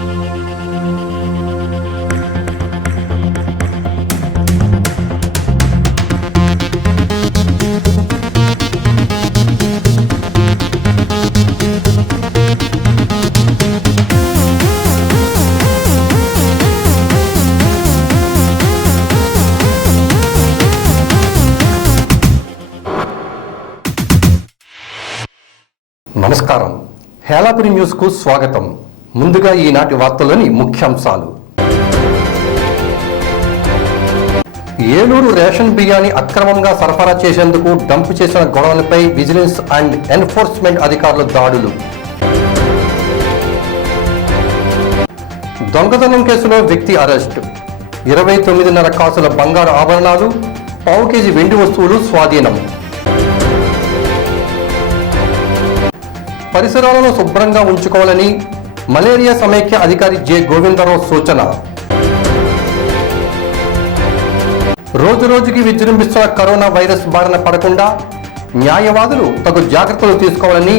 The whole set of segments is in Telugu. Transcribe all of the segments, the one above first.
నమస్కారం. హేలాపురి న్యూస్ కు స్వాగతం. ముందుగా ఈనాటి వార్తల్లోని ముఖ్యాంశాలు. ఏలూరు రేషన్ బియ్యాన్ని అక్రమంగా సరఫరా చేసేందుకు డంప్ చేసిన గొడవలపై విజిలెన్స్ అండ్ ఎన్ఫోర్స్మెంట్ అధికారుల దాడులు. దొంగతనం కేసులో వ్యక్తి అరెస్ట్. 29.5 కాసుల బంగారు ఆభరణాలు, పావు కేజీ వెండి వస్తువులు స్వాధీనం. పరిసరాలను శుభ్రంగా ఉంచుకోవాలని మలేరియా సమైక్య అధికారి జె గోవిందరావు సూచన. రోజురోజుకి విజృంభిస్తున్న కరోనా వైరస్ బారిన పడకుండా న్యాయవాదులు తగు జాగ్రత్తలు తీసుకోవాలని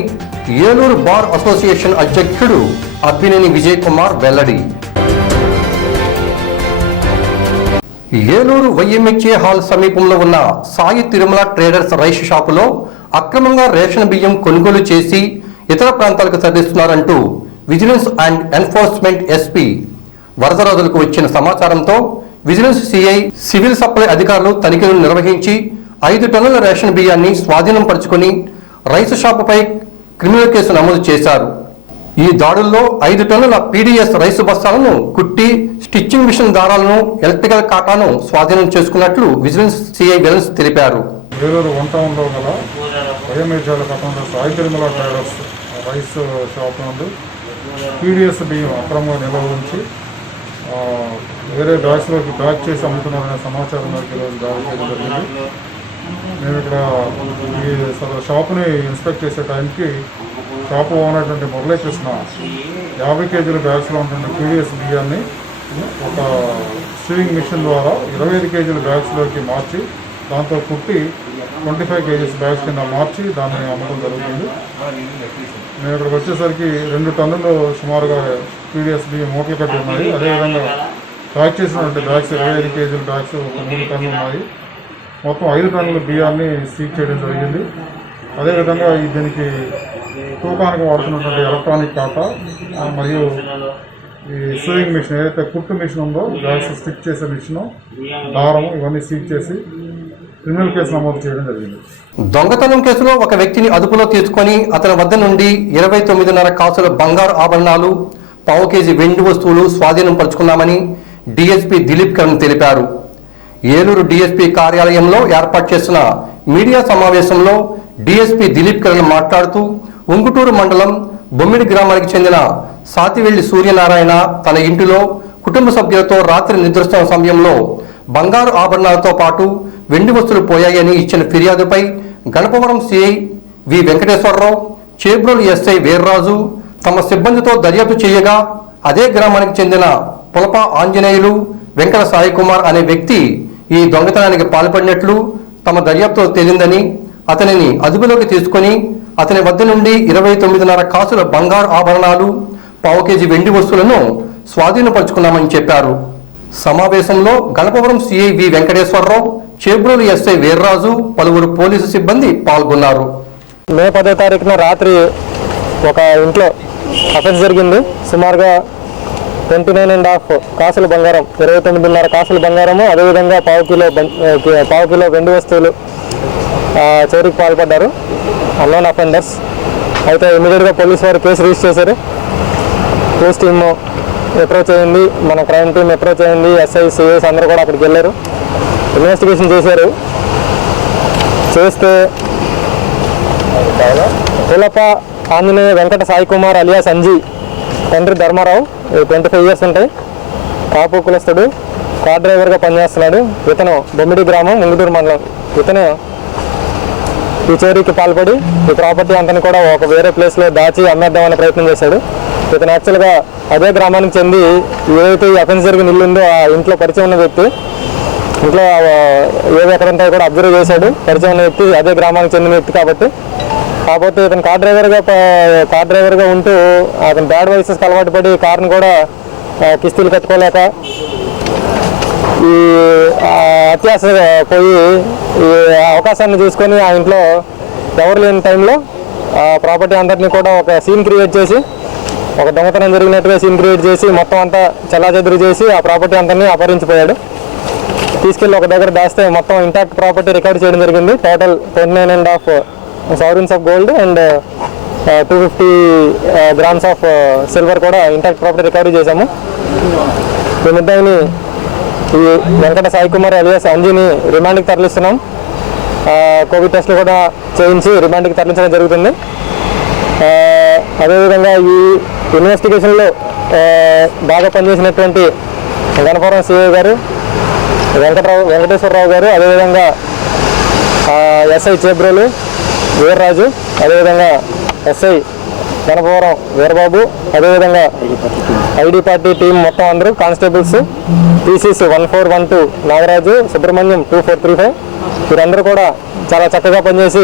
ఏలూరు బార్ అసోసియేషన్ అధ్యక్షుడు అబ్బినేని విజయ్ కుమార్ వెల్లడి. ఏలూరు వైఎంహెచ్ఏ హాల్ సమీపంలో ఉన్న సాయి తిరుమల ట్రేడర్స్ రైస్ షాపులో అక్రమంగా రేషన్ బియ్యం కొనుగోలు చేసి ఇతర ప్రాంతాలకు తరలిస్తున్నారంటూ విజిలెన్స్ అండ్ ఎన్ఫోర్స్మెంట్ ఎస్పీ వరదరాజులకు వచ్చిన సమాచారంతో విజిలెన్స్ సిఐ సివిల్ సప్లై అధికారులు తనిఖీలు నిర్వహించి 5 టన్నుల రేషన్ బియ్యాన్ని స్వాధీనం పరుచుకుని రైసు షాపుపై క్రిమినల్ కేసు నమోదు చేశారు. ఈ దాడుల్లో 5 టన్నుల పీడీఎస్ రైసు బస్తాలను కుట్టి స్టిచ్చింగ్ మిషన్ దారాలను ఎలక్ట్రికల్ కాటాను స్వాధీనం చేసుకున్నట్లు విజిలెన్స్ సిఐ వెలన్స్ తెలిపారు. ఏలూరు వన్ టౌన్లో గల వైఎంహెచ్ఏల పట్టణంలో Sai Tirumala traders rice shop నుండి పీడిఎస్ బియ్యం అక్రమంగా నిల్వ ఉంచి వేరే బ్యాగ్స్లోకి ప్యాక్ చేసి అమ్ముతున్నారనే సమాచారం మేరకు ఈరోజు దాడి చేయడం జరిగింది. మేము ఇక్కడ ఈ షాపుని ఇన్స్పెక్ట్ చేసే టైంకి షాపు ఉన్నటువంటి మురళీకృష్ణ 50 కేజీల బ్యాగ్స్లో ఉన్నటువంటి పీడిఎస్ బియ్యాన్ని ఒక స్టీవింగ్ మిషన్ ద్వారా 25 కేజీల బ్యాగ్స్లోకి మార్చి దాంతో కుట్టి 25 కేజీస్ బ్యాగ్స్ కింద మార్చి దాన్ని అమ్మడం జరుగుతుంది. మేము ఇక్కడికి వచ్చేసరికి 2 టన్నులు సుమారుగా పీడిఎస్ బియ్యం మూటలు కట్టి ఉన్నాయి. అదేవిధంగా ప్యాక్ చేసినటువంటి బ్యాగ్స్ 25 కేజీల బ్యాగ్స్ ఒక 3 టన్నులు ఉన్నాయి. మొత్తం 5 టన్నుల బియ్యాన్ని సీజ్ చేయడం జరిగింది. అదేవిధంగా దీనికి తూకానికి వాడుతున్నటువంటి ఎలక్ట్రానిక్ ఖాతా మరియు ఈ సూయింగ్ మిషన్ ఏదైతే కుట్టు మిషన్ ఉందో బ్యాగ్స్ స్టిచ్ చేసే మిషన్, దారం ఇవన్నీ సీజ్ చేసి క్రిమినల్ కేసు నమోదు చేయడం జరిగింది. దొంగతనం కేసులో ఒక వ్యక్తిని అదుపులో తీసుకొని అతని వద్ద నుండి 29.5 కాసుల బంగారు ఆభరణాలు, పావు కేజీ వెండి వస్తువులు స్వాధీనం పరుచుకున్నామని డిఎస్పీ దిలీప్ కరణ్ తెలిపారు. ఏలూరు డిఎస్పీ కార్యాలయంలో ఏర్పాటు చేసిన మీడియా సమావేశంలో డిఎస్పీ దిలీప్ కరణ్ మాట్లాడుతూ ఉంగుటూరు మండలం బొమ్మిడి గ్రామానికి చెందిన సాతివెల్లి సూర్యనారాయణ తన ఇంటిలో కుటుంబ సభ్యులతో రాత్రి నిద్రిస్తున్న సమయంలో బంగారు ఆభరణాలతో పాటు వెండి వస్తువులు పోయాయని ఇచ్చిన ఫిర్యాదుపై Ganapavaram CI V Venkateswararao, Chebrolu SI Veerraju తమ సిబ్బందితో దర్యాప్తు చేయగా అదే గ్రామానికి చెందిన పులప ఆంజనేయులు వెంకట సాయి కుమార్ అనే వ్యక్తి ఈ దొంగతనానికి పాల్పడినట్లు తమ దర్యాప్తులో తేలిందని అతనిని అదుపులోకి తీసుకుని అతని వద్ద నుండి 29.5 కాసుల బంగారు ఆభరణాలు, పావు కేజీ వెండి వస్తువులను స్వాధీనపరుచుకున్నామని చెప్పారు. సమావేశంలో Ganapavaram CI V Venkateswararao, Chebrolu SI Veerraju, పలువురు పోలీసు సిబ్బంది పాల్గొన్నారు. మే 10వ తారీఖున రాత్రి ఒక ఇంట్లో అఫెన్స్ జరిగింది. సుమారుగా 29.5 కాసుల బంగారం, 29.5 కాసుల బంగారము, అదేవిధంగా పావు కిలో వెండి వస్తువులు చోరీకి పాల్పడ్డారు అన్నోన్ అఫెండర్స్. అయితే ఇమీడియట్గా పోలీసు వారు కేసు రిజిస్టర్ చేశారు. కేసు టీమ్ అప్రోచ్ అయ్యింది, మన క్రైమ్ టీమ్ అప్రోచ్ అయ్యింది, ఎస్ఐ సిఐస్ అందరూ కూడా అక్కడికి వెళ్ళారు, ఇన్వెస్టిగేషన్ చేశారు. చేస్తే పులప ఆంజనేయ వెంకట సాయి కుమార్ అలియాస్ అంజీ, తండ్రి ధర్మారావు, 25 ఇయర్స్ ఉంటాయి, కాపు కులస్తుడు, కార్ డ్రైవర్గా పనిచేస్తున్నాడు. ఇతను బొమ్మిడి గ్రామం, ఉంగుటూరు మండలం. ఇతను ఈ చోరీకి పాల్పడి ఈ ప్రాపర్టీ అంతని కూడా ఒక వేరే ప్లేస్లో దాచి అమ్మేద్దామనే ప్రయత్నం చేశాడు. ఇతను యాక్చువల్గా అదే గ్రామానికి చెంది ఏదైతే ఈ అఫెన్స్ జరిగిన ఇల్లు ఉందో ఆ ఇంట్లో పరిచయం ఉన్న వ్యక్తి, ఇంట్లో ఏవి ఎక్కడ ఉంటాయో కూడా అబ్జర్వ్ చేశాడు. పరిచయం ఉన్న వ్యక్తి, అదే గ్రామానికి చెందిన వ్యక్తి కాబట్టి కాకపోతే ఇతను కార్ డ్రైవర్గా ఉంటూ అతను బ్యాడ్ వైసెస్కి అలవాటు పడి కార్ని కూడా కిస్తీలు కట్టుకోలేక ఈ అత్యాశ పోయి ఈ అవకాశాన్ని చూసుకొని ఆ ఇంట్లో ఎవరు లేని టైంలో ఆ ప్రాపర్టీ అందరినీ కూడా ఒక సీన్ క్రియేట్ చేసి, ఒక దొంగతనం జరిగినట్టుగా సీన్ క్రియేట్ చేసి మొత్తం అంతా చెల్లాచెదురు చేసి ఆ ప్రాపర్టీ అంతని అపహరించిపోయాడు. తీసుకెళ్ళి ఒక దగ్గర దాస్తే మొత్తం ఇంటాక్ట్ ప్రాపర్టీ రికవర్ చేయడం జరిగింది. Total 29.5 sovereigns of gold and 250 grams of silver కూడా ఇంటాక్ట్ ప్రాపర్టీ రికవరీ చేశాము. ఈ ముద్దాయిని ఈ వెంకట సాయి కుమార్ అలియాస్ అంజీని రిమాండ్కి తరలిస్తున్నాం. కోవిడ్ టెస్ట్లు కూడా చేయించి రిమాండ్కి తరలించడం జరుగుతుంది. అదేవిధంగా ఈ ఇన్వెస్టిగేషన్లో బాగా పనిచేసినటువంటి గణపురం సిఐ గారు వెంకటేశ్వరరావు గారు, అదేవిధంగా ఎస్ఐ చేబ్రోలు వీర్రాజు, అదేవిధంగా ఎస్ఐ గణపవరం వీరబాబు, అదేవిధంగా ఐడి పార్టీ టీం మొత్తం అందరూ కానిస్టేబుల్స్, పీసీస్ 1412 నాగరాజు, సుబ్రహ్మణ్యం 2435 వీరందరూ కూడా చాలా చక్కగా పనిచేసి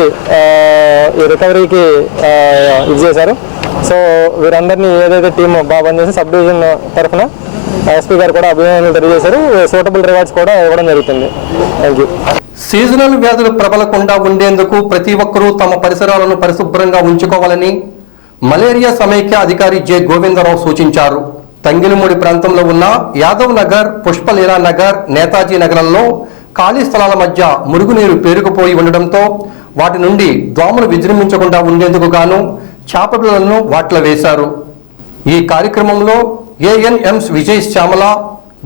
ఈ రికవరీకి ఇది చేశారు. సో వీరందరినీ ఏదైతే టీం బాగా పనిచేసి సబ్ డివిజన్ తరఫున ఎస్పీ గారు కూడా అభినందనలు తెలియజేశారు. సూటబుల్ రివార్డ్స్ కూడా ఇవ్వడం జరుగుతుంది. Thank you. సీజనల్ వ్యాధులు ప్రబలకుండా ఉండేందుకు ప్రతి ఒక్కరూ తమ పరిసరాలను పరిశుభ్రంగా ఉంచుకోవాలని మలేరియా సమైక్య అధికారి జె గోవిందరావు సూచించారు. తంగిలిమూడి ప్రాంతంలో ఉన్న యాదవ్ నగర్, పుష్పలీలా నగర్, నేతాజీ నగరంలో ఖాళీ స్థలాల మధ్య మురుగునీరు పేరుకుపోయి ఉండడంతో వాటి నుండి దోమలు విజృంభించకుండా ఉండేందుకు గాను చేప పిల్లలను వాటిలో వేశారు. ఈ కార్యక్రమంలో ఏఎన్ఎంస్ విజయ్ శ్యామల,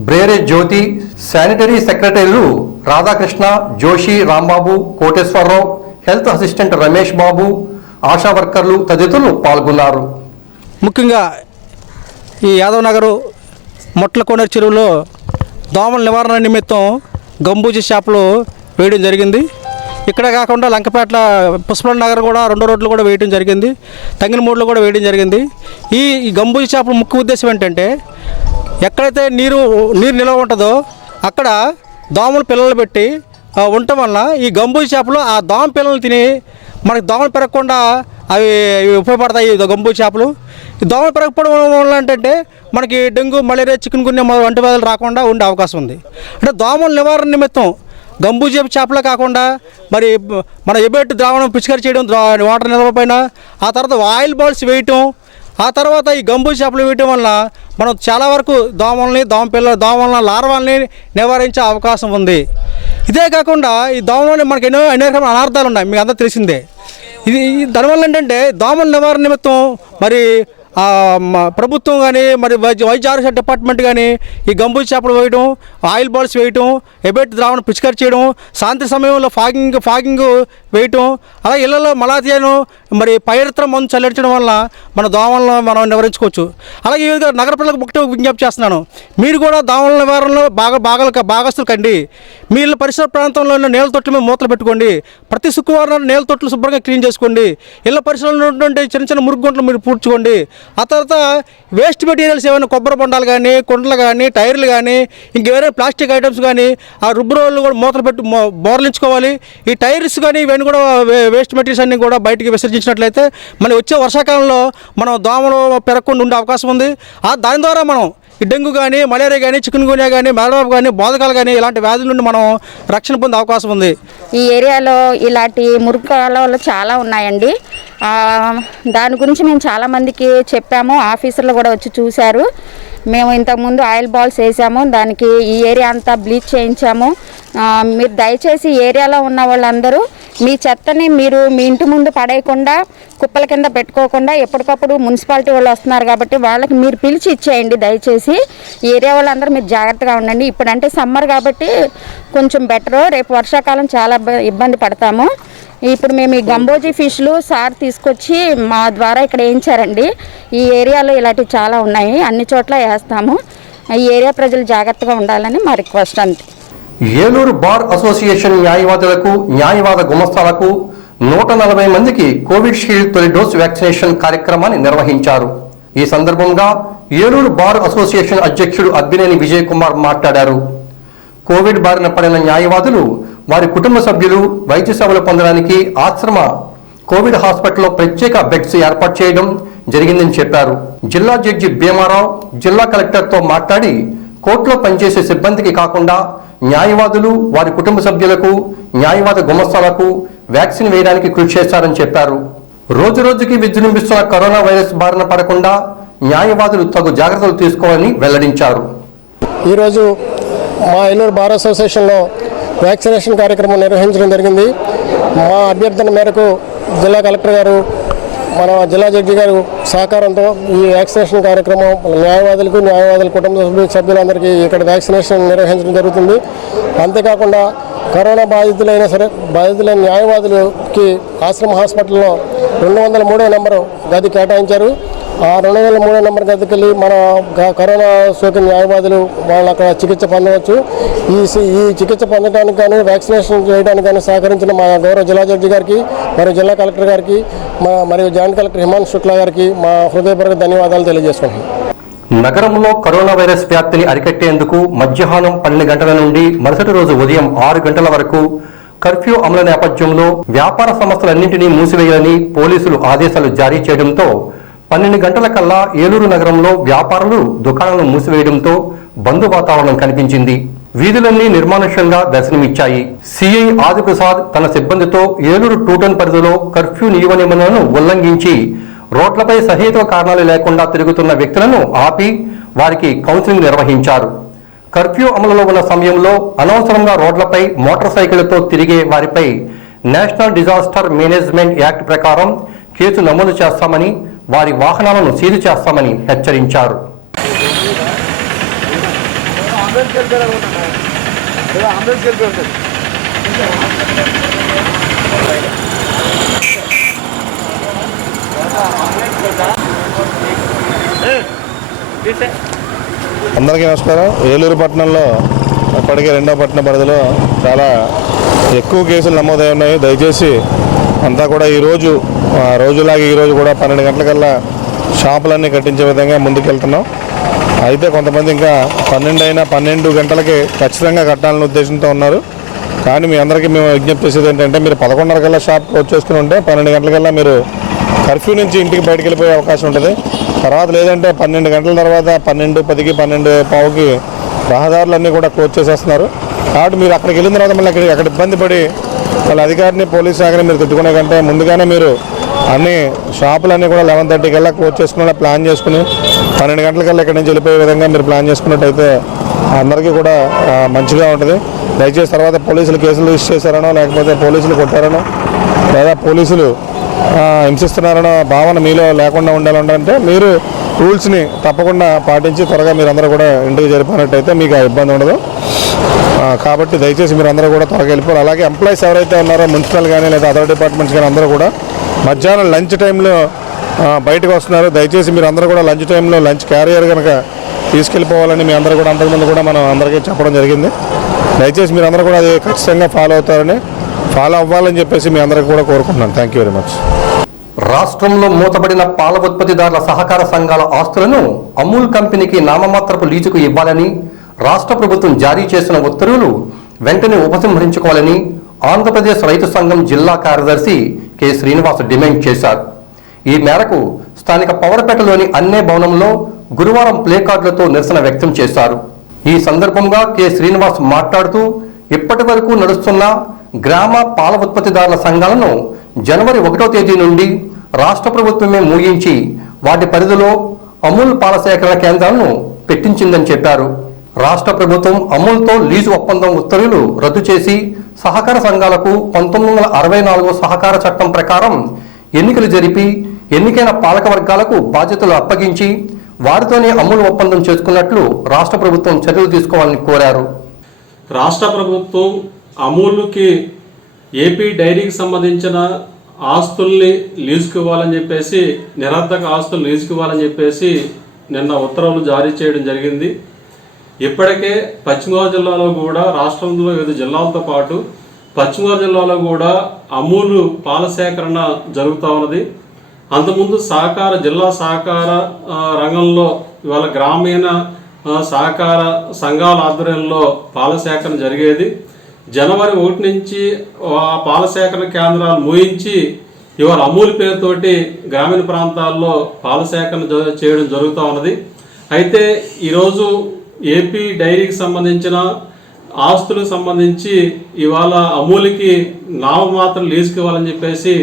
బ్రేరే జ్యోతి, శానిటరీ సెక్రటరీలు రాధాకృష్ణ, జోషి, రాంబాబు, కోటేశ్వరరావు, హెల్త్ అసిస్టెంట్ రమేష్ బాబు, ఆశా వర్కర్లు తదితరులు పాల్గొన్నారు. ముఖ్యంగా ఈ యాదవ్ నగరు మొట్లకోనేరు చెరువులో దోమల నివారణ నిమిత్తం గంబూజీ షాపులు వేయడం జరిగింది. ఇక్కడ కాకుండా లంకపేట పుష్పల నగర్ కూడా 2 రోడ్లు కూడా వేయడం జరిగింది. తంగినమూడులో కూడా వేయడం జరిగింది. ఈ గంబూజీ షాపుల ముఖ్య ఉద్దేశం ఏంటంటే ఎక్కడైతే నీరు నిల్వ ఉంటుందో అక్కడ దోమల పిల్లలు పెట్టి ఉండటం వలన ఈ గంబూజీ చేపలు ఆ దోమ పిల్లలు తిని మనకి దోమలు పెరగకుండా అవి ఉపయోగపడతాయి. ఈ గంబూజీ చేపలు ఈ దోమలు పెరగకపోవడం వల్ల ఏంటంటే మనకి డెంగ్యూ, మలేరియా, చికెన్ గున్యా వంటి వ్యాధులు రాకుండా ఉండే అవకాశం ఉంది. అంటే దోమల నివారణ నిమిత్తం గంబూజీ చేపలే కాకుండా మరి మన ఎబెట్ ద్రావణం పిచికారి చేయడం వాటర్ నిల్వ పైన, ఆ తర్వాత ఆయిల్ బాల్స్ వేయటం, ఆ తర్వాత ఈ గంబూజీ చేపలు వేయటం వల్ల మనం చాలా వరకు దోమల లార్వాల్ని నివారించే అవకాశం ఉంది. ఇదే కాకుండా ఈ దోమలని మనకి అనేక అనార్థాలు ఉన్నాయి, మీకు అందరూ తెలిసిందే. దానివల్ల ఏంటంటే దోమల నివారణ నిమిత్తం మరి ప్రభుత్వం కానీ మరి వైద్య ఆరోగ్య డిపార్ట్మెంట్ కానీ ఈ గంబూజీ చేపలు వేయడం, ఆయిల్ బాల్స్ వేయటం, ఎబెట్ ద్రావణం పిచికారి చేయడం, సాయంత్రం సమయంలో ఫాగింగ్ వేయటం, అలా ఇళ్లలో మలాథియాను మరి పైరత్రం మందు చల్లడించడం వల్ల మన దోమలను మనం నివారించుకోవచ్చు. అలాగే ఈ విధంగా నగర ప్రజలకు ఒకటే విజ్ఞప్తి చేస్తున్నాను, మీరు కూడా దోమల నివారణలో భాగస్తులు కండి. మీ ఇళ్ళ పరిసర ప్రాంతంలో ఉన్న నేల తొట్ల మీద మూతలు పెట్టుకోండి. ప్రతి శుక్రవారం నేల తొట్లు శుభ్రంగా క్లీన్ చేసుకోండి. ఇళ్ళ పరిసరాల్లో ఉన్నటువంటి చిన్న మురుగు గుంటలు మీరు పూడ్చుకోండి. ఆ తర్వాత వేస్ట్ మెటీరియల్స్ ఏమైనా కొబ్బరి బొండాలు కానీ, కుండలు కానీ, టైర్లు కానీ, ఇంకేమైనా ప్లాస్టిక్ ఐటమ్స్ కానీ ఆ రుబ్బు రోళ్ళు కూడా మూతలు పెట్టి బోర్లించుకోవాలి. ఈ టైర్స్ కానీ ఇవన్నీ కూడా వేస్ట్ మెటీరియల్స్ అన్నీ కూడా బయటికి విసర్జించినట్లయితే మన వచ్చే వర్షాకాలంలో మనం దోమలు పెరగకుండా ఉండే అవకాశం ఉంది. దాని ద్వారా మనం ఈ డెంగ్యూ కానీ, మలేరియా కానీ, చికెన్ గున్యా కానీ, మెలబాబు కానీ, బోధకాలు కానీ ఇలాంటి వ్యాధుల నుండి మనం రక్షణ పొందే అవకాశం ఉంది. ఈ ఏరియాలో ఇలాంటి మురుగు కాలువలు చాలా ఉన్నాయండి. దాని గురించి మేము చాలామందికి చెప్పాము, ఆఫీసర్లు కూడా వచ్చి చూశారు. మేము ఇంతకుముందు ఆయిల్ బాల్స్ వేసాము, దానికి ఈ ఏరియా అంతా బ్లీచ్ చేయించాము. మీరు దయచేసి ఏరియాలో ఉన్న వాళ్ళందరూ మీ చెత్తని మీరు మీ ఇంటి ముందు పడేయకుండా, కుప్పల కింద పెట్టుకోకుండా ఎప్పటికప్పుడు మున్సిపాలిటీ వాళ్ళు వస్తున్నారు కాబట్టి వాళ్ళకి మీరు పిలిచి ఇచ్చేయండి. దయచేసి ఈ ఏరియా వాళ్ళందరూ మీరు జాగ్రత్తగా ఉండండి. ఇప్పుడంటే సమ్మర్ కాబట్టి కొంచెం బెటరు, రేపు వర్షాకాలం చాలా ఇబ్బంది పడతాము. ఇప్పుడు మేము ఈ గంబూజీ ఫిష్లు సార్ తీసుకొచ్చి మా ద్వారా ఇక్కడ వేయించారండి. ఈ ఏరియాలో ఇలాంటివి చాలా ఉన్నాయి, అన్ని చోట్ల వేస్తాము. ఈ ఏరియా ప్రజలు జాగ్రత్తగా ఉండాలని మా రిక్వెస్ట్ అంతే. ఏలూరు బార్ అసోసియేషన్ న్యాయవాదులకు, న్యాయవాద గుమస్తాలకు 140 మందికి కోవిషీల్డ్ తొలి డోసు వ్యాక్సినేషన్ కార్యక్రమాన్ని నిర్వహించారు. ఈ సందర్భంగా ఏలూరు బార్ అసోసియేషన్ అధ్యక్షుడు అబ్బినేని విజయ్ కుమార్ మాట్లాడారు. కోవిడ్ బారిన పడిన న్యాయవాదులు, వారి కుటుంబ సభ్యులు వైద్య సేవలు పొందడానికి ఆశ్రమ కోవిడ్ హాస్పిటల్లో ప్రత్యేక బెడ్స్ ఏర్పాటు చేయడం జరిగిందని చెప్పారు. జిల్లా జడ్జి భీమారావు జిల్లా కలెక్టర్తో మాట్లాడి కోర్టులో పనిచేసే సిబ్బందికి కాకుండా న్యాయవాదులు, వారి కుటుంబ సభ్యులకు, న్యాయవాద గుమస్తాలకు వ్యాక్సిన్ వేయడానికి కృషి చేశారని చెప్పారు. రోజు రోజుకి విజృంభిస్తున్న కరోనా వైరస్ బారిన పడకుండా న్యాయవాదులు తగు జాగ్రత్తలు తీసుకోవాలని వెల్లడించారు. ఈరోజు మా ఏలూరు బార్ అసోసియేషన్లో వ్యాక్సినేషన్ కార్యక్రమం నిర్వహించడం జరిగింది. మా అభ్యర్థన మేరకు జిల్లా కలెక్టర్ గారు, మన జిల్లా జడ్జి గారు సహకారంతో ఈ వ్యాక్సినేషన్ కార్యక్రమం న్యాయవాదుల కుటుంబ సభ్యులందరికీ ఇక్కడ వ్యాక్సినేషన్ నిర్వహించడం జరుగుతుంది. అంతేకాకుండా కరోనా బాధితులైన న్యాయవాదులకి ఆశ్రమ హాస్పిటల్లో 203వ నెంబరు గది కేటాయించారు. ఆ 203వ నెంబర్ గదికి వెళ్ళి మన కరోనా సోకిన న్యాయవాదులు వాళ్ళు అక్కడ చికిత్స పొందవచ్చు. ఈ చికిత్స పొందడానికి కానీ వ్యాక్సినేషన్ చేయడానికి కానీ సహకరించిన మా గౌరవ జిల్లా జడ్జి గారికి మరియు జిల్లా కలెక్టర్ గారికి మరియు జాయింట్ కలెక్టర్ హిమాంశు శుక్లా గారికి మా హృదయపూర్వక ధన్యవాదాలు తెలియజేసుకుంటున్నాం. నగరంలో కరోనా వైరస్ వ్యాప్తిని అరికట్టేందుకు మధ్యాహ్నం 12 గంటల నుండి మరుసటి రోజు ఉదయం 6 గంటల వరకు కర్ఫ్యూ అమలు నేపథ్యంలో వ్యాపార సంస్థలన్నింటినీ మూసివేయాలని పోలీసులు ఆదేశాలు జారీ చేయడంతో 12 గంటల కల్లా ఏలూరు నగరంలో వ్యాపారులు దుకాణాలను మూసివేయడంతో బంద్ వాతావరణం కనిపించింది. వీధులన్నీ నిర్మానుష్యంగా దర్శనమిచ్చాయి. సిఐ ఆదిప్రసాద్ తన సిబ్బందితో ఏలూరు టూటన్ పరిధిలో కర్ఫ్యూ నియమనిబంధనలను ఉల్లంఘించి రోడ్లపై సహేతుక కారణాలు లేకుండా తిరుగుతున్న వ్యక్తులను ఆపి వారికి కౌన్సిలింగ్ నిర్వహించారు. కర్ఫ్యూ అమలులో ఉన్న సమయంలో అనవసరంగా రోడ్లపై మోటార్ సైకిళ్లతో తిరిగే వారిపై నేషనల్ డిజాస్టర్ మేనేజ్మెంట్ యాక్ట్ ప్రకారం కేసు నమోదు చేస్తామని, వారి వాహనాలను సీజ్ చేస్తామని హెచ్చరించారు. అందరికీ నమస్కారం. ఏలూరు పట్టణంలో ఇప్పటికే 2వ పట్టణ పరిధిలో చాలా ఎక్కువ కేసులు నమోదై ఉన్నాయి. దయచేసి అంతా కూడా రోజులాగే ఈరోజు కూడా 12 గంటలకల్లా షాపులన్నీ కట్టించే విధంగా ముందుకెళ్తున్నాం. అయితే కొంతమంది ఇంకా 12 అయినా 12 గంటలకి ఖచ్చితంగా కట్టాలనే ఉద్దేశంతో ఉన్నారు. కానీ మీ అందరికీ మేము విజ్ఞప్తి చేసేది ఏంటంటే, మీరు 11:30 కల్లా షాప్ వచ్చేసుకుని ఉంటే 12 గంటలకల్లా మీరు కర్ఫ్యూ నుంచి ఇంటికి బయటకు వెళ్ళిపోయే అవకాశం ఉంటుంది. తర్వాత లేదంటే 12 గంటల తర్వాత 12:10కి 12:15కి రహదారులన్నీ కూడా క్లోజ్ చేసేస్తున్నారు. కాబట్టి మీరు అక్కడికి వెళ్ళిన తర్వాత మళ్ళీ అక్కడ ఇబ్బంది పడి వాళ్ళ అధికారిని, పోలీస్ శాఖని మీరు తిట్టుకునే కంటే ముందుగానే మీరు అన్ని షాపులన్నీ కూడా 11:30 కల్లా క్లోజ్ చేసుకునేలా ప్లాన్ చేసుకుని 12 గంటలకల్లా ఇక్కడి నుంచి వెళ్ళిపోయే విధంగా మీరు ప్లాన్ చేసుకున్నట్టయితే అందరికీ కూడా మంచిగా ఉంటుంది. దయచేసి తర్వాత పోలీసులు కేసులు రిజిస్టర్ చేశారనో, లేకపోతే పోలీసులు కొట్టారనో, లేదా పోలీసులు హింసిస్తున్నారనో భావన మీలో లేకుండా ఉండాలంటే మీరు రూల్స్ని తప్పకుండా పాటించి త్వరగా మీరందరూ కూడా ఇంటికి జరిపినట్టయితే మీకు ఆ ఇబ్బంది ఉండదు. కాబట్టి దయచేసి మీరు అందరూ కూడా త్వరగా వెళ్ళిపోరు. అలాగే ఎంప్లాయీస్ ఎవరైతే ఉన్నారో మున్సిపల్ కానీ లేదా అదర్ డిపార్ట్మెంట్స్ కానీ అందరూ కూడా మధ్యాహ్నం లంచ్ టైంలో బయటకు వస్తున్నారు. దయచేసి మీరు అందరూ కూడా లంచ్ టైంలో లంచ్ క్యారియర్ కనుక తీసుకెళ్ళిపోవాలని మీ అందరూ కూడా అంతకుముందు కూడా మనం అందరికీ చెప్పడం జరిగింది. దయచేసి మీరు అందరూ కూడా అది ఖచ్చితంగా ఫాలో అవ్వాలని చెప్పేసి మీ అందరికీ కూడా కోరుకుంటున్నాను. Thank you very much. రాష్ట్రంలో మూతపడిన పాల ఉత్పత్తిదారుల సహకార సంఘాల ఆస్తులను అమూల్ కంపెనీకి నామమాత్రపు లీజుకు ఇవ్వాలని రాష్ట్ర ప్రభుత్వం జారీ చేసిన ఉత్తర్వులు వెంటనే ఉపసంహరించుకోవాలని ఆంధ్రప్రదేశ్ రైతు సంఘం జిల్లా కార్యదర్శి కె శ్రీనివాస్ డిమాండ్ చేశారు. ఈ మేరకు స్థానిక పవర్పేటలోని అన్నే భవనంలో గురువారం ప్లేకార్డులతో నిరసన వ్యక్తం చేశారు. ఈ సందర్భంగా కె శ్రీనివాస్ మాట్లాడుతూ ఇప్పటి వరకు నడుస్తున్న గ్రామ పాల ఉత్పత్తిదారుల సంఘాలను జనవరి 1వ తేదీ నుండి రాష్ట్ర ప్రభుత్వమే ముగించి వాటి పరిధిలో అమూల్ పాల సేకరణ కేంద్రాలను పెట్టించిందని చెప్పారు. రాష్ట్ర ప్రభుత్వం అమూల్తో లీజు ఒప్పందం ఉత్తర్వులు రద్దు చేసి సహకార సంఘాలకు 1964 సహకార చట్టం ప్రకారం ఎన్నికలు జరిపి ఎన్నికైన పాలక వర్గాలకు బాధ్యతలు అప్పగించి వారితోనే అమూల్ ఒప్పందం చేసుకున్నట్లు రాష్ట్ర ప్రభుత్వం చర్యలు తీసుకోవాలని కోరారు. రాష్ట్ర ప్రభుత్వం అమూల్కి ఏపీ డైరీకి సంబంధించిన ఆస్తుల్ని లీజుకి ఇవ్వాలని చెప్పేసి, నిరర్ధక ఆస్తులు లీజుకి ఇవ్వాలని చెప్పేసి నిన్న ఉత్తర్వులు జారీ చేయడం జరిగింది. ఇప్పటికే పశ్చిమ గోదావరి జిల్లాలో కూడా, రాష్ట్రంలో వివిధ జిల్లాలతో పాటు పశ్చిమ గోదావరి జిల్లాలో కూడా అమూల్ పాల సేకరణ జరుగుతూ ఉన్నది. అంతకుముందు జిల్లా సహకార రంగంలో ఇవాళ గ్రామీణ సహకార సంఘాల ఆధ్వర్యంలో పాల సేకరణ జరిగేది. జనవరి 1 నుంచి ఆ పాల సేకరణ కేంద్రాలు మూయించి ఇవాళ అమూల్ పేరుతోటి గ్రామీణ ప్రాంతాల్లో పాల సేకరణ చేయడం జరుగుతూ ఉన్నది. అయితే ఈరోజు ఏపీ డైరీకి సంబంధించిన ఆస్తులకు సంబంధించి ఇవాళ అమూల్కి నామమాత్రం లీజుకి ఇవ్వాలని చెప్పేసి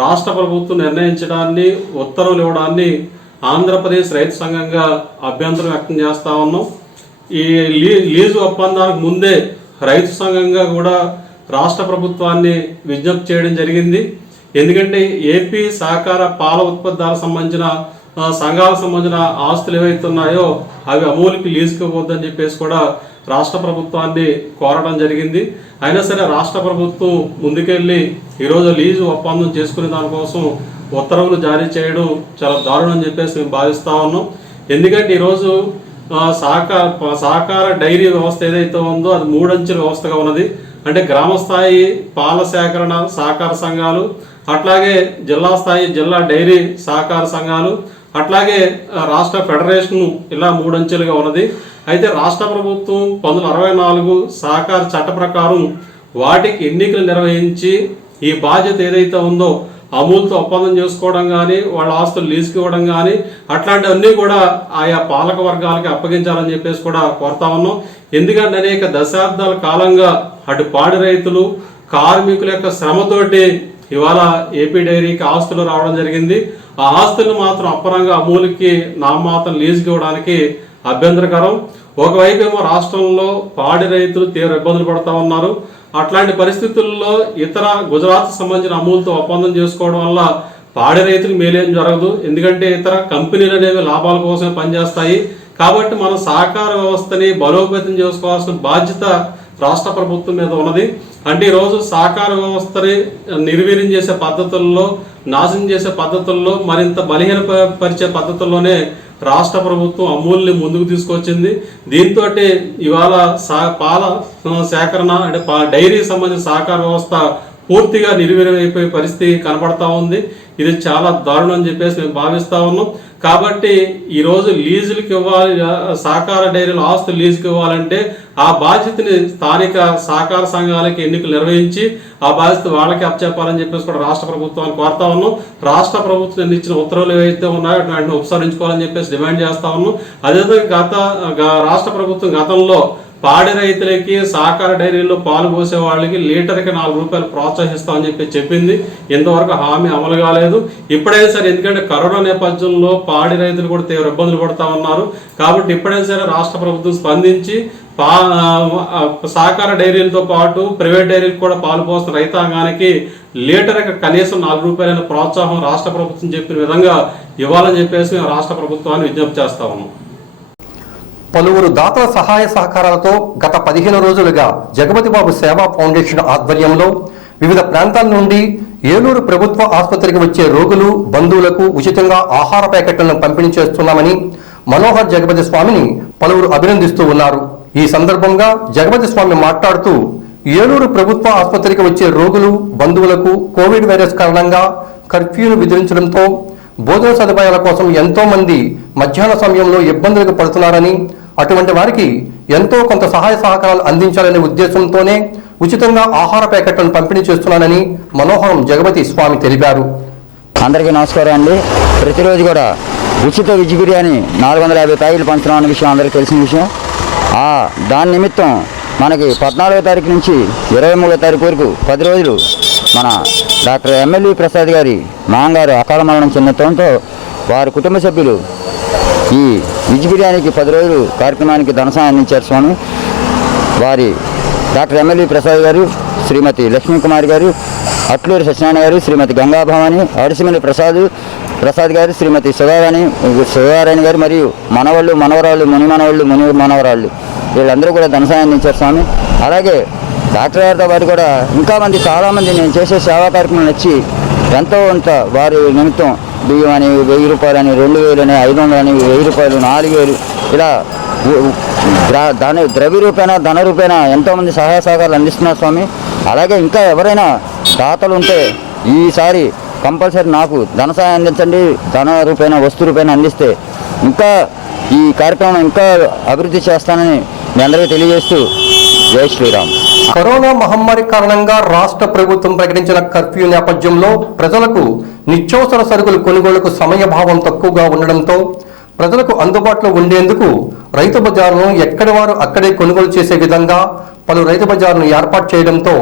రాష్ట్ర ప్రభుత్వం నిర్ణయించడాన్ని, ఉత్తర్వులు ఇవ్వడాన్ని ఆంధ్రప్రదేశ్ రైతు సంఘంగా అభ్యంతరం వ్యక్తం చేస్తూ ఉన్నాం. ఈ లీజు ఒప్పందానికి ముందే రైతు సంఘంగా కూడా రాష్ట్ర ప్రభుత్వాన్ని విజ్ఞప్తి చేయడం జరిగింది. ఎందుకంటే ఏపీ సహకార పాల ఉత్పత్తులకు సంబంధించిన సంఘాలకు సంబంధించిన ఆస్తులు ఏవైతే ఉన్నాయో అవి అమూల్కి లీజుకి ఇవ్వద్దని చెప్పేసి కూడా రాష్ట్ర ప్రభుత్వాన్ని కోరడం జరిగింది. అయినా సరే రాష్ట్ర ప్రభుత్వం ముందుకెళ్ళి ఈరోజు లీజు ఒప్పందం చేసుకునే దానికోసం ఉత్తర్వులు జారీ చేయడం చాలా దారుణం అని చెప్పేసి మేము భావిస్తూ ఉన్నాం. ఎందుకంటే ఈరోజు సహకార డైరీ వ్యవస్థ ఏదైతే ఉందో అది 3 అంచెల వ్యవస్థగా ఉన్నది. అంటే గ్రామ స్థాయి పాల సేకరణ సహకార సంఘాలు, అట్లాగే జిల్లా స్థాయి జిల్లా డైరీ సహకార సంఘాలు, అట్లాగే రాష్ట్ర ఫెడరేషన్, ఇలా 3 అంచెలుగా ఉన్నది. అయితే రాష్ట్ర ప్రభుత్వం 1964 సహకార చట్ట ప్రకారం వాటికి ఎన్నికలు నిర్వహించి ఈ బాధ్యత ఏదైతే ఉందో అమూల్తో ఒప్పందం చేసుకోవడం కానీ, వాళ్ళ ఆస్తులు లీజుకి ఇవ్వడం కానీ అట్లాంటివన్నీ కూడా ఆయా పాలక వర్గాలకి అప్పగించాలని చెప్పేసి కూడా కోరుతా ఉన్నాం. ఎందుకంటే అనేక దశాబ్దాల కాలంగా అటు పాడి రైతులు, కార్మికుల యొక్క శ్రమతోటి ఇవాళ ఏపీ డైరీకి ఆస్తులు రావడం జరిగింది. ఆ ఆస్తులు మాత్రం అప్పరంగా అమూల్కి నామమాత్రం లీజుకి ఇవ్వడానికి అభ్యంతరకరం. ఒకవైపు ఏమో రాష్ట్రంలో పాడి రైతులు తీవ్ర ఇబ్బందులు పడుతూ ఉన్నారు. అట్లాంటి పరిస్థితుల్లో ఇతర గుజరాత్ సంబంధించిన అమూల్తో ఒప్పందం చేసుకోవడం వల్ల పాడి రైతులకు మేలేం జరగదు. ఎందుకంటే ఇతర కంపెనీలు అనేవి లాభాల కోసమే పనిచేస్తాయి. కాబట్టి మనం సహకార వ్యవస్థని బలోపేతం చేసుకోవాల్సిన బాధ్యత రాష్ట్ర ప్రభుత్వం మీద ఉన్నది. అంటే ఈరోజు సహకార వ్యవస్థని నిర్వీర్యం చేసే పద్ధతుల్లో, నాశనం చేసే పద్ధతుల్లో, మరింత బలహీనపరిచే పద్ధతుల్లోనే రాష్ట్ర ప్రభుత్వం అమూల్ని ముందుకు తీసుకొచ్చింది. దీంతో ఇవాళ పాల సేకరణ అంటే డైరీ సంబంధించిన సహకార వ్యవస్థ పూర్తిగా నిర్వీర్యమైపోయే పరిస్థితి కనపడతా ఉంది. ఇది చాలా దారుణం అని చెప్పేసి మేము భావిస్తా ఉన్నాం. కాబట్టి ఈరోజు లీజులకు ఇవ్వాలి, సహకార డైరీల ఆస్తులు లీజుకి ఇవ్వాలంటే ఆ బాధ్యతని స్థానిక సహకార సంఘాలకి ఎన్నికలు నిర్వహించి ఆ బాధ్యత వాళ్ళకి అప్పచెప్పాలని చెప్పేసి కూడా రాష్ట్ర ప్రభుత్వాన్ని కోరుతా ఉన్నాం. రాష్ట్ర ప్రభుత్వం ఇచ్చిన ఉత్తర్వులు ఏవైతే ఉన్నాయో వాటిని ఉపసంహరించుకోవాలని చెప్పేసి డిమాండ్ చేస్తా ఉన్నాం. అదేవిధంగా రాష్ట్ర ప్రభుత్వం గతంలో పాడి రైతులకి సహకార డైరీల్లో పాలు పోసే వాళ్ళకి లీటర్కి 4 రూపాయలు ప్రోత్సహిస్తామని చెప్పి చెప్పింది. ఇంతవరకు హామీ అమలు కాలేదు. ఇప్పుడైనా సరే, ఎందుకంటే కరోనా నేపథ్యంలో పాడి రైతులు కూడా తీవ్ర ఇబ్బందులు పడుతూ ఉన్నారు. కాబట్టి ఇప్పుడైనా సరే రాష్ట్ర ప్రభుత్వం స్పందించి సహకార డైరీలతో పాటు ప్రైవేట్ డైరీలకు కూడా పాలు పోస్తున్న రైతాంగానికి లీటర్కి కనీసం 4 రూపాయలైన ప్రోత్సాహం రాష్ట్ర ప్రభుత్వం చెప్పిన విధంగా ఇవ్వాలని చెప్పేసి మేము రాష్ట్ర ప్రభుత్వాన్ని విజ్ఞప్తి చేస్తా ఉన్నాం. పలువురు దాతల సహాయ సహకారాలతో గత 15 రోజులుగా జగపతి బాబు సేవా ఫౌండేషన్ ఆధ్వర్యంలో వివిధ ప్రాంతాల నుండి ఏలూరు ప్రభుత్వ ఆసుపత్రికి వచ్చే రోగులు, బంధువులకు ఉచితంగా ఆహార ప్యాకెట్లను పంపిణీ చేస్తున్నామని మనోహర్ జగపతి స్వామిని పలువురు అభినందిస్తూ ఉన్నారు. ఈ సందర్భంగా జగపతి స్వామి మాట్లాడుతూ, ఏలూరు ప్రభుత్వ ఆసుపత్రికి వచ్చే రోగులు, బంధువులకు కోవిడ్ వైరస్ కారణంగా కర్ఫ్యూను విధించడంతో భోజన సదుపాయాల కోసం ఎంతో మంది మధ్యాహ్న సమయంలో ఇబ్బందులకు పడుతున్నారని, అటువంటి వారికి ఎంతో కొంత సహాయ సహకారాలు అందించాలనే ఉద్దేశంతోనే ఉచితంగా ఆహార ప్యాకెట్లను పంపిణీ చేస్తున్నానని మనోహరం జగపతి స్వామి తెలిపారు. అందరికీ నమస్కారం అండి. ప్రతిరోజు కూడా ఉచిత వెజ్ బిర్యానీ 450 ప్యాకెట్లు పంచడం అనే విషయం అందరికీ తెలిసిన విషయం. దాని నిమిత్తం మనకి 14వ తారీఖు నుంచి 23వ తారీఖు వరకు 10 రోజులు మన డాక్టర్ ఎమ్మెల్యే ప్రసాద్ గారి మామగారు అకాల మరణం చెందడంతో వారి కుటుంబ సభ్యులు ఈ వెజ్ బిర్యానీకి 10 రోజులు కార్యక్రమానికి ధన సాయం అందించారు స్వామి. వారి డాక్టర్ ఎమ్మెల్యే ప్రసాద్ గారు, శ్రీమతి లక్ష్మీకుమారి గారు, అట్లూరి సత్యనారాయణ గారు, శ్రీమతి గంగాభవాని, అడిసిమల్లి ప్రసాద్ గారు, శ్రీమతి సుధారాణి గారు, మరియు మనవాళ్ళు, మనవరాళ్ళు, ముని మనవరాళ్ళు వీళ్ళందరూ కూడా ధన సాయం అందించారు స్వామి. అలాగే డాక్టర్ గారితో పాటు కూడా ఇంకా చాలామంది నేను చేసే సేవా కార్యక్రమం నచ్చి ఎంతో కొంత వారి నిమిత్తం బియ్యం అని 1000 రూపాయలని, 2000 అని, 500 అని, 1000 రూపాయలు, 4000 ఇలా ద్రవ్య రూపేణ, ధన రూపేణ ఎంతోమంది సహాయ సహకారాలు అందిస్తున్నారు స్వామి. అలాగే ఇంకా ఎవరైనా దాతలు ఉంటే ఈసారి కంపల్సరీ నాకు ధన సహాయం అందించండి. ధన రూపేణ, వస్తు రూపేణ అందిస్తే ఇంకా ఈ కార్యక్రమం ఇంకా అభివృద్ధి చేస్తానని మీ అందరికీ తెలియజేస్తూ జై శ్రీరామ్. కరోనా మహమ్మారి కారణంగా రాష్ట్ర ప్రభుత్వం ప్రకటించిన కర్ఫ్యూ నేపథ్యంలో ప్రజలకు నిత్యావసర సరుకులు కొనుగోలుకు సమయభావం తక్కువగా ఉండడంతో ప్రజలకు అందుబాటులో ఉండేందుకు రైతు బజార్ను ఎక్కడి వారు అక్కడే కొనుగోలు చేసే విధంగా పలు రైతు బజార్ను ఏర్పాటు చేయడంతో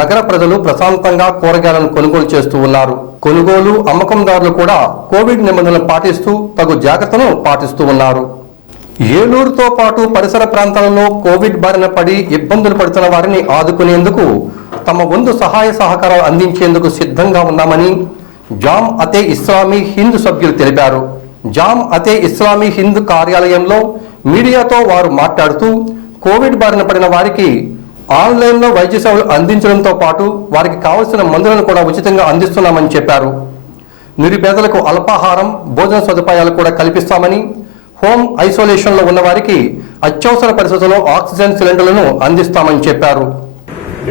నగర ప్రజలు ప్రశాంతంగా కూరగాయలను కొనుగోలు చేస్తూ ఉన్నారు. కొనుగోలు అమ్మకందారులు కూడా కోవిడ్ నిబంధనలు పాటిస్తూ తగు జాగ్రత్తను పాటిస్తూ ఉన్నారు. ఏలూరుతో పాటు పరిసర ప్రాంతాలలో కోవిడ్ బారిన పడి ఇబ్బందులు పడుతున్న వారిని ఆదుకునేందుకు తమ వంతు సహాయ సహకారాలు అందించేందుకు సిద్ధంగా ఉన్నామని జామ్ అతే ఇస్లామీ హింద్ సభ్యులు తెలిపారు. జామ్ అతే ఇస్లామీ హింద్ కార్యాలయంలో మీడియాతో వారు మాట్లాడుతూ కోవిడ్ బారిన పడిన వారికి ఆన్లైన్లో వైద్య సేవలు అందించడంతో పాటు వారికి కావలసిన మందులను కూడా ఉచితంగా అందిస్తున్నామని చెప్పారు. నిరుపేదలకు అల్పాహారం, భోజన సదుపాయాలు కూడా కల్పిస్తామని, హోమ్ ఐసోలేషన్లో ఉన్న వారికి అత్యవసర పరిస్థితుల్లో ఆక్సిజన్ సిలిండర్లను అందిస్తామని చెప్పారు.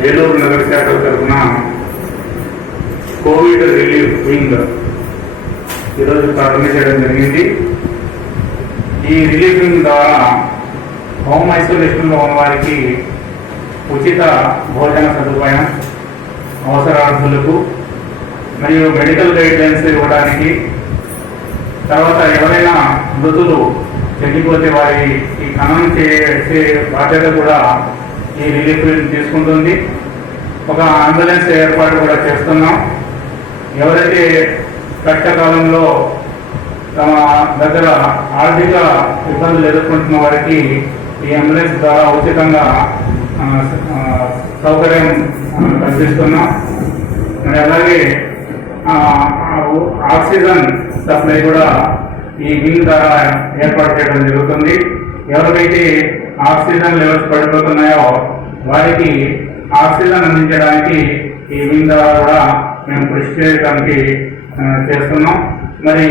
ఏలూరు నగర శాఖ తరఫున కోవిడ్ రిలీఫ్ వింగ్ ఈరోజు ప్రారంభించడం జరిగింది. ఈ రిలీఫ్ వింగ్ ద్వారా హోమ్ ఐసోలేషన్లో ఉన్న వారికి ఉచిత భోజన సదుపాయం, అవసరార్థులకు మరియు మెడికల్ గైడ్లైన్స్ ఇవ్వడానికి, తర్వాత ఎవరైనా మృతులు చనిపోతే వారి ఈ ఖననం చేసే బాధ్యత కూడా ఈ రిలీఫ్ తీసుకుంటుంది. ఒక అంబులెన్స్ ఏర్పాటు కూడా చేస్తున్నాం. ఎవరైతే కష్టకాలంలో తమ దగ్గర ఆర్థిక ఇబ్బందులు ఎదుర్కొంటున్న వారికి ఈ అంబులెన్స్ ద్వారా ఉచితంగా సౌకర్యం కల్పిస్తున్నాం. మరి అలాగే ఆక్సిజన్ సప్లై కూడా ఈ వింగ్ ద్వారా ఏర్పాటు చేయడం జరుగుతుంది. ఎవరికైతే ఆక్సిజన్ లెవెల్స్ పడిపోతున్నాయో వారికి ఆక్సిజన్ అందించడానికి ఈ వింగ్ ద్వారా కూడా మేము కృషి చేయడానికి చేస్తున్నాం. మరి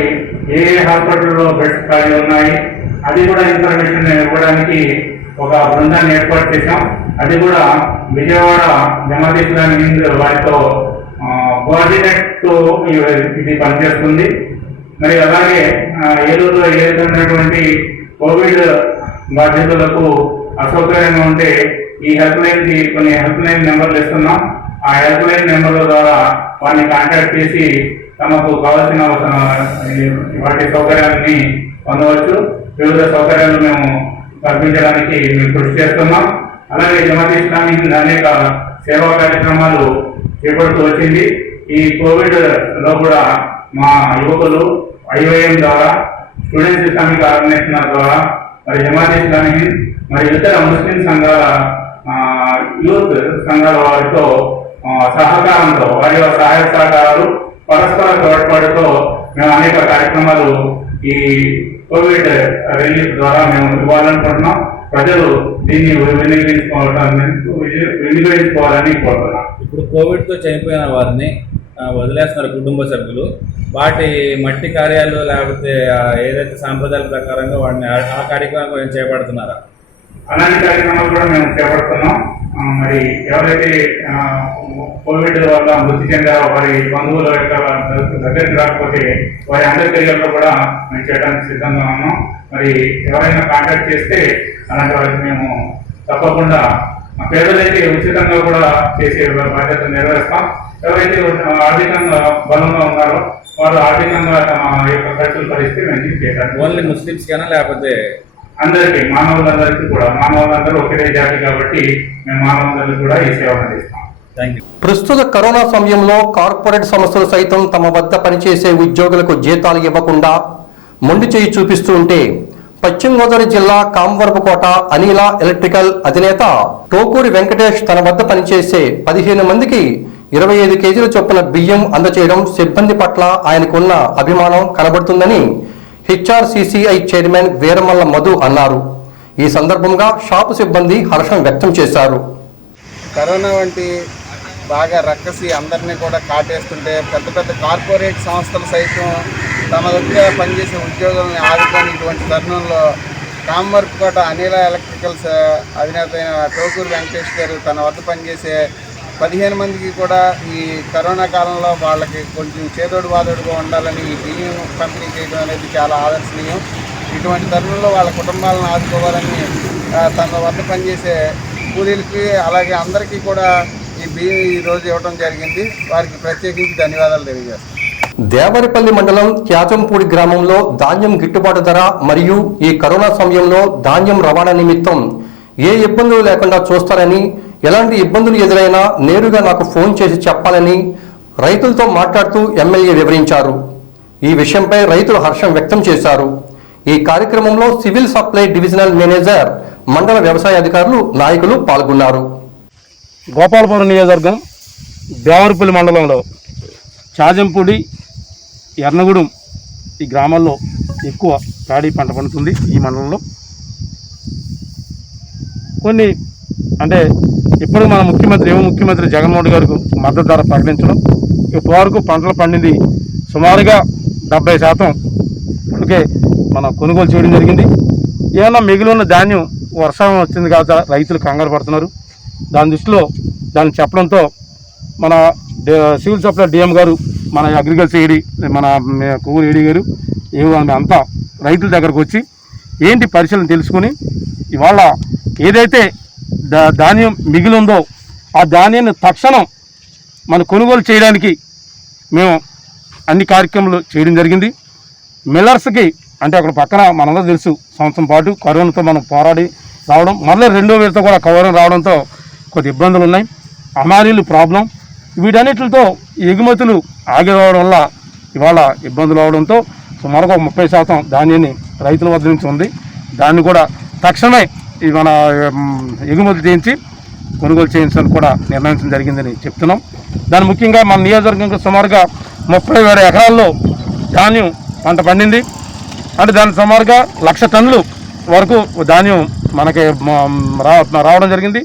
ఏ హాస్పిటల్లో బెడ్స్ ఖాళీ ఉన్నాయి అది కూడా ఇన్ఫర్మేషన్ ఇవ్వడానికి ఒక బృందాన్ని ఏర్పాటు చేశాం. అది కూడా విజయవాడ జమాత్ ఇస్లామీ హింద్ వారితో కోఆర్డినేట్తో ఇది పనిచేస్తుంది. మరి అలాగే ఏలూరులో ఏదైనటువంటి కోవిడ్ బాధితులకు అసౌకర్యంగా ఉంటే ఈ హెల్ప్ లైన్కి కొన్ని హెల్ప్ లైన్ నెంబర్లు ఇస్తున్నాం. ఆ హెల్ప్ లైన్ నెంబర్ల ద్వారా వారిని కాంటాక్ట్ చేసి తమకు కావాల్సిన వాటి సౌకర్యాలని పొందవచ్చు. వివిధ సౌకర్యాలు మేము కల్పించడానికి మేము కృషి చేస్తున్నాం. అలాగే జమాత్ ఇస్లామీ హింద్ అనేక సేవా కార్యక్రమాలు చేపడుతూ వచ్చింది. ఈ కోవిడ్లో కూడా మా యువకులు IOM ద్వారా, స్టూడెంట్స్ ఇస్లామిక్ ఆర్గనైజేషన్ ద్వారా, మరి జమాత్ ఇస్లామీ హింద్ మరి ఇతర ముస్లిం సంఘాల యూత్ సంఘాల వారితో సహకారంతో వారి సహాయ సహకారాలు పరస్పర తోడ్పాటుతో మేము అనేక కార్యక్రమాలు ఈ కోవిడ్ రిలీఫ్ ద్వారా మేము ఇవ్వాలనుకుంటున్నాం. ప్రజలు దీన్ని వినియోగించుకోవాలని కోరుతున్నాం. ఇప్పుడు కోవిడ్తో చనిపోయిన వారిని వదిలేస్తున్నారు కుటుంబ సభ్యులు. వాటి మట్టి కార్యాలు లేకపోతే ఏదైతే సాంప్రదాయాల ప్రకారంగా వాటిని ఆ కార్యక్రమం చేపడుతున్నారా? అలాంటి కార్యక్రమాలు కూడా మేము చేపడుతున్నాం. మరి ఎవరైతే కోవిడ్ వల్ల మృతి చెందారో వారి బంధువుల యొక్క దగ్గరికి రాకపోతే వారి అంత్యక్రియల్లో కూడా మేము చేయడానికి సిద్ధంగా ఉన్నాం. మరి ఎవరైనా కాంటాక్ట్ చేస్తే అలాంటి వారికి మేము తప్పకుండా పేదలైతే ఉచితంగా కూడా చేసే బాధ్యత నెరవేరుస్తాం. ఎవరైతే ఆర్థికంగా బలంగా ఉన్నారో వారు ఆర్థికంగా తమ యొక్క ఖర్చులు పరిస్థితి మేము చేయడానికి. ఓన్లీ ముస్లిమ్స్ కైనా లేకపోతే అందరికీ, మానవులందరికీ కూడా, మానవులందరూ ఒకటే జాతి కాబట్టి మేము మానవులందరికీ కూడా ఈ సేవలు అందిస్తాం. ప్రస్తుత కరోనా సమయంలో కార్పొరేట్ సంస్థలు సైతం తమ వద్ద పనిచేసే ఉద్యోగులకు జీతాలు ఇవ్వకుండా మొండి చేయి చూపిస్తూ ఉంటే పశ్చిమ గోదావరి జిల్లా కామవరపుకోట అనిల ఎలక్ట్రికల్ అధినేత టోకూరి వెంకటేష్ తన వద్ద పనిచేసే 15 మందికి 25 కేజీల చొప్పున బియ్యం అందచేయడం సిబ్బంది పట్ల ఆయనకున్న అభిమానం కనబడుతుందని HRCCI చైర్మన్ వీరమల్ల మధు అన్నారు. ఈ సందర్భంగా షాపు సిబ్బంది హర్షం వ్యక్తం చేశారు. కరోనా వంటి బాగా రక్కసి అందరినీ కూడా కాటేస్తుంటే పెద్ద పెద్ద కార్పొరేట్ సంస్థలు సైతం తమ దగ్గర పనిచేసే ఉద్యోగులను ఆదుకొని ఇటువంటి తరుణంలో కామవరపుకోట అనిల ఎలక్ట్రికల్స్ అధినేత అయిన టోకూరి వెంకటేష్ గారు తన వద్ద పనిచేసే 15 మందికి కూడా ఈ కరోనా కాలంలో వాళ్ళకి కొంచెం చేదోడు వాదోడుగా ఉండాలని ఈ బియ్యం పంపిణీ చేయడం అనేది చాలా ఆదర్శనీయం. ఇటువంటి తరుణంలో వాళ్ళ కుటుంబాలను ఆదుకోవాలని తన వద్ద పనిచేసే కూలీలకి అలాగే అందరికీ కూడా ఈ బియ్యం ఈరోజు ఇవ్వడం జరిగింది. వారికి ప్రత్యేకించి ధన్యవాదాలు తెలియజేస్తాం. దేవరిపల్లి మండలం క్యాచంపూడి గ్రామంలో ధాన్యం గిట్టుబాటు ధర మరియు ఈ కరోనా సమయంలో ధాన్యం రవాణా నిమిత్తం ఏ ఇబ్బందులు లేకుండా చూస్తారని, ఎలాంటి ఇబ్బందులు ఎదురైనా నేరుగా నాకు ఫోన్ చేసి చెప్పాలని రైతులతో మాట్లాడుతూ ఎమ్మెల్యే వివరించారు. ఈ విషయంపై రైతులు హర్షం వ్యక్తం చేశారు. ఈ కార్యక్రమంలో సివిల్ సప్లై డివిజనల్ మేనేజర్, మండల వ్యవసాయ అధికారులు, నాయకులు పాల్గొన్నారు. గోపాలపురం నియోజకవర్గం దేవరపల్లి మండలంలో చాజంపూడి, ఎర్నగూడెం ఈ గ్రామాల్లో ఎక్కువ ప్యాడీ పంట పండుతుంది. ఈ మండలంలో కొన్ని అంటే ఇప్పుడు మన ముఖ్యమంత్రి జగన్మోహన్ గారికి మద్దతు ధర ప్రకటించడం, ఇప్పటివరకు పంటలు పండింది సుమారుగా 70% ఇప్పటికే మనం కొనుగోలు చేయడం జరిగింది. ఏమన్నా మిగిలి ఉన్న ధాన్యం వర్షం వచ్చింది కాక రైతులు కంగారు పడుతున్నారు. దాని దృష్టిలో దాన్ని చెప్పడంతో మన సివిల్ సప్లై డిఎం గారు, మన అగ్రికల్చర్ ఏడీ, మన కొవ్వూరు ఏడీ గారు అంతా రైతుల దగ్గరకు వచ్చి ఏంటి పరిశీలన తెలుసుకుని ఇవాళ ఏదైతే ధాన్యం మిగిలి ఉందో ఆ ధాన్యాన్ని తక్షణం మనం కొనుగోలు చేయడానికి మేము అన్ని కార్యక్రమాలు చేయడం జరిగింది. మిల్లర్స్కి అంటే అక్కడ పక్కన మనందరూ తెలుసు, సంవత్సరం పాటు కరోనాతో మనం పోరాడి రావడం, మళ్ళీ రెండో విడత కూడా కరోనా రావడంతో కొద్ది ఇబ్బందులు ఉన్నాయి. అమారీలు ప్రాబ్లం, వీటన్నిటితో ఎగుమతులు ఆగిపోవడం వల్ల ఇవాళ ఇబ్బందులు అవడంతో సుమారుగా 30% ధాన్యాన్ని రైతుల వద్ద నుంచి ఉంది. దాన్ని కూడా తక్షణమే మన ఎగుమతి చేయించి కొనుగోలు చేయించాలని కూడా నిర్ణయించడం జరిగిందని చెప్తున్నాం. దాని ముఖ్యంగా మన నియోజకవర్గంలో సుమారుగా 30,000 ఎకరాల్లో ధాన్యం పంట పండింది. అంటే దాని సుమారుగా 1,00,000 టన్నులు వరకు ధాన్యం మనకి రావడం జరిగింది.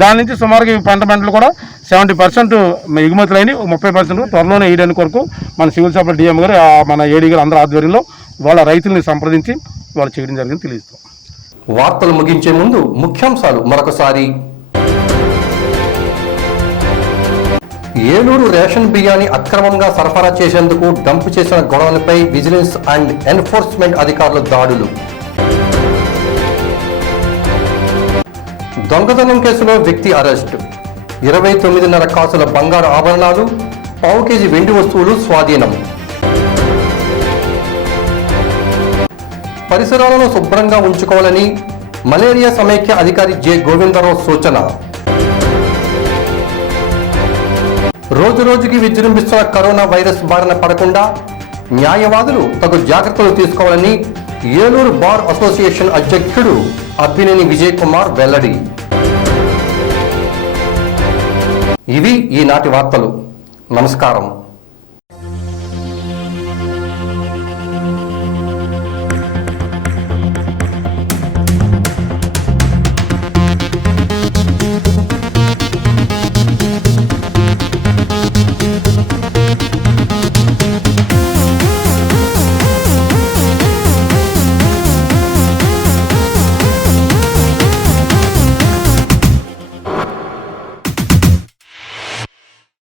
దాని నుంచి సుమారుగా ఈ పంటలు కూడా 70% ఎగుమతులైన 30% త్వరలోనే వేయడానికి వరకు మన సివిల్ సప్లై డిఎం గారు, మన ఏడీ గారు అందరూ ఆధ్వర్యంలో వాళ్ళ రైతుల్ని సంప్రదించి వాళ్ళు చేయడం జరిగింది తెలియజేస్తాం. వార్తలు ముగించే ముందు ముఖ్యాంశాలు మరొకసారి. ఏలూరు రేషన్ బియ్యాన్ని అక్రమంగా సరఫరా చేసేందుకు డంప్ చేసిన గొడవలపై విజిలెన్స్ అండ్ ఎన్ఫోర్స్మెంట్ అధికారుల దాడులు. దొంగతనం కేసులో వ్యక్తి అరెస్ట్. 29.5 కాసుల బంగారు ఆభరణాలు, పావు కేజీ వెండి వస్తువులు స్వాధీనం. పరిసరాలను శుభ్రంగా ఉంచుకోవాలని మలేరియా సమైక్య అధికారి జె గోవిందరావు సూచన. రోజురోజుకి విజృంభిస్తున్న కరోనా వైరస్ బారిన పడకుండా న్యాయవాదులు తగు జాగ్రత్తలు తీసుకోవాలని ఏలూరు బార్ అసోసియేషన్ అధ్యక్షుడు అబ్బినేని విజయ్ కుమార్ వెల్లడి. ఇవి ఈనాటి వార్తలు. నమస్కారం.